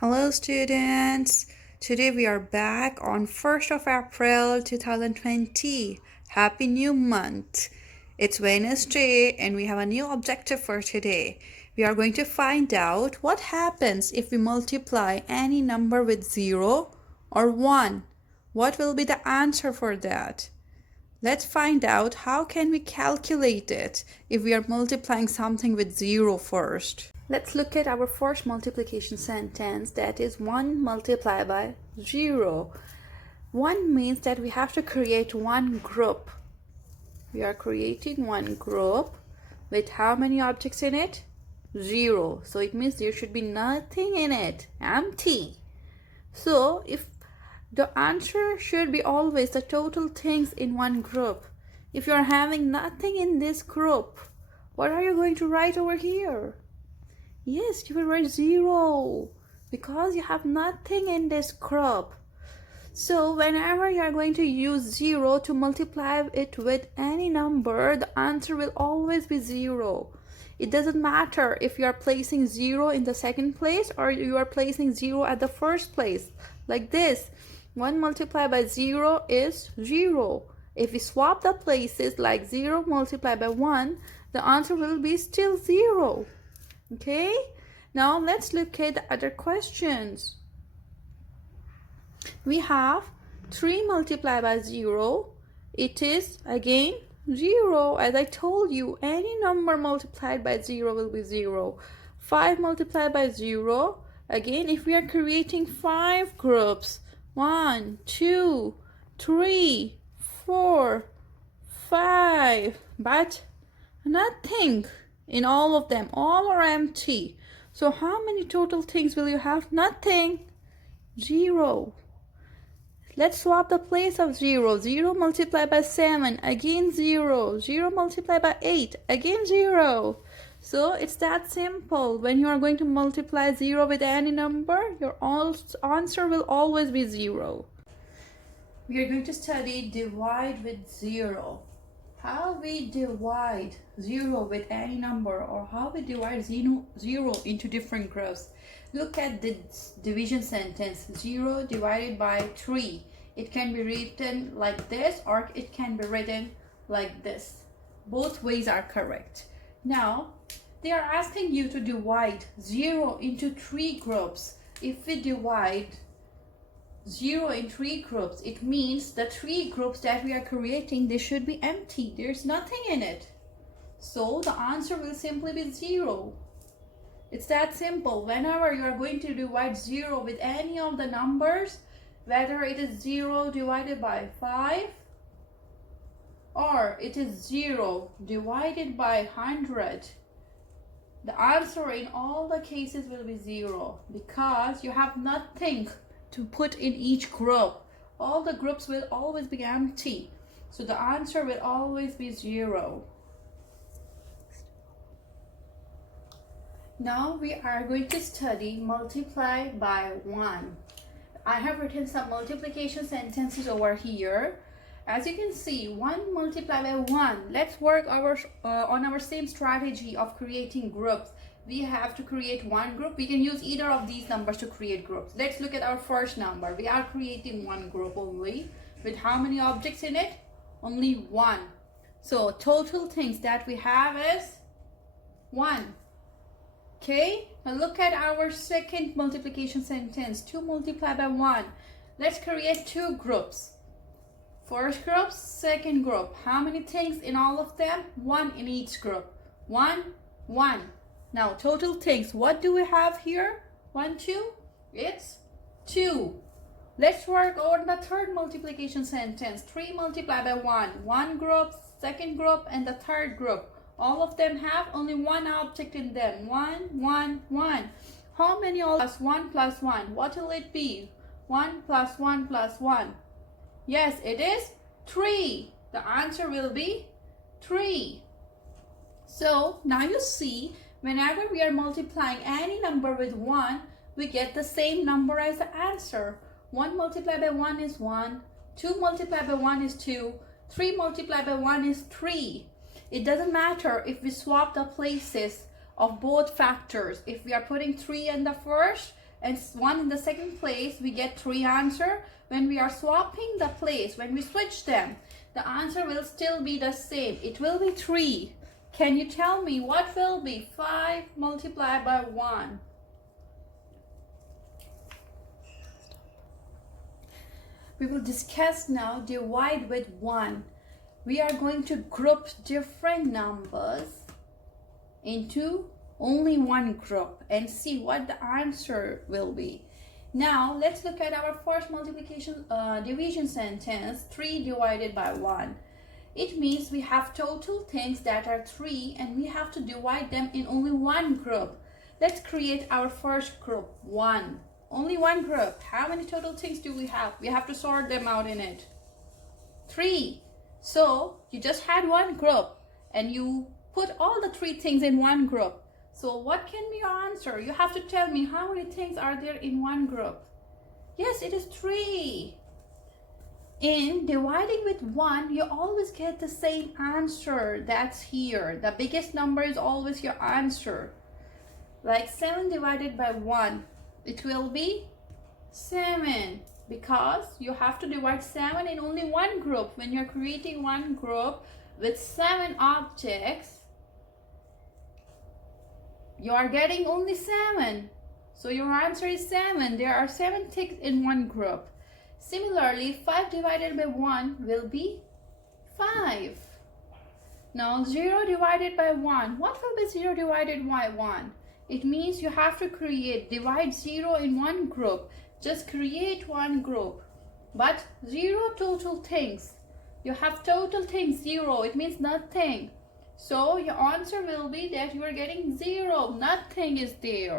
Hello students! Today we are back on 1st of April 2020. Happy new month! It's Wednesday and we have a new objective for today. We are going to find out what happens if we multiply any number with 0 or 1. What will be the answer for that? Let's find out how can we calculate it if we are multiplying something with 0 first. Let's look at our first multiplication sentence, that is 1 multiplied by 0. 1 means that we have to create one group. We are creating one group with how many objects in it? 0. So it means there should be nothing in it, empty. So if the answer should be always the total things in one group. If you are having nothing in this group, what are you going to write over here? Yes, you will write 0 because you have nothing in this group. So whenever you are going to use 0 to multiply it with any number, the answer will always be 0. It doesn't matter if you are placing 0 in the second place or you are placing 0 at the first place. Like this, 1 multiplied by 0 is 0. If we swap the places like 0 multiplied by 1, the answer will be still 0. Okay, now let's look at the other questions. We have 3 multiplied by 0. It is again 0. As I told you, any number multiplied by 0 will be 0. 5 multiplied by 0. Again, if we are creating 5 groups, 1, 2, 3, 4, 5, but nothing in all of them. All are empty. So how many total things will you have? Nothing. 0. Let's swap the place of 0. 0 multiplied by 7. Again 0. 0 multiplied by 8. Again 0. So it's that simple. When you are going to multiply 0 with any number, your answer will always be 0. We are going to study divide with 0. How we divide 0 with any number, or how we divide 0 into different groups. Look at this division sentence, 0 divided by 3. It can be written like this or it can be written like this. Both ways are correct. Now, they are asking you to divide 0 into 3 groups. If we divide 0 in 3 groups, it means the 3 groups that we are creating, they should be empty. There's nothing in it. So the answer will simply be 0. It's that simple. Whenever you are going to divide 0 with any of the numbers, whether it is 0 divided by 5 or it is 0 divided by 100, the answer in all the cases will be 0 because you have nothing to put in each group. All the groups will always be empty. So the answer will always be 0. Now we are going to study multiply by 1. I have written some multiplication sentences over here. As you can see, 1 multiplied by 1. Let's work on our same strategy of creating groups. We have to create one group. We can use either of these numbers to create groups. Let's look at our first number. We are creating one group only. With how many objects in it? Only 1. So total things that we have is 1. Okay, now look at our second multiplication sentence, 2 multiplied by 1. Let's create 2 groups. First group, second group. How many things in all of them? 1 in each group. 1, 1. Now total things, what do we have here? 1, 2, it's 2. Let's work on the third multiplication sentence, 3 multiplied by 1. One group, second group, and the third group. All of them have only one object in them. 1, 1, 1. How many plus 1 plus 1? What will it be? 1 plus 1 plus 1. Yes, it is 3. The answer will be 3. So now you see, whenever we are multiplying any number with 1, we get the same number as the answer. 1 multiplied by 1 is 1. 2 multiplied by 1 is 2. 3 multiplied by 1 is 3. It doesn't matter if we swap the places of both factors. If we are putting 3 in the first, and 1 in the second place, we get 3 answer. When we are swapping the place, when we switch them, the answer will still be the same. It will be 3. Can you tell me what will be 5 multiplied by 1? We will discuss now divide with 1. We are going to group different numbers into only one group and see what the answer will be. Now let's look at our first multiplication division sentence, 3 divided by 1. It means we have total things that are 3 and we have to divide them in only one group. Let's create our first group, 1. Only one group. How many total things do we have? We have to sort them out in it. 3. So you just had one group and you put all the 3 things in one group. So what can be your answer? You have to tell me how many things are there in one group. Yes, it is 3. In dividing with 1, you always get the same answer that's here. The biggest number is always your answer. Like 7 divided by 1. It will be 7 because you have to divide 7 in only one group. When you're creating one group with 7 objects, you are getting only 7. So your answer is 7. There are 7 things in one group. Similarly, 5 divided by 1 will be 5. Now 0 divided by 1. What will be 0 divided by 1? It means you have to divide 0 in one group. Just create one group. But 0 total things. You have total things 0. It means nothing. So your answer will be that you are getting 0. Nothing is there.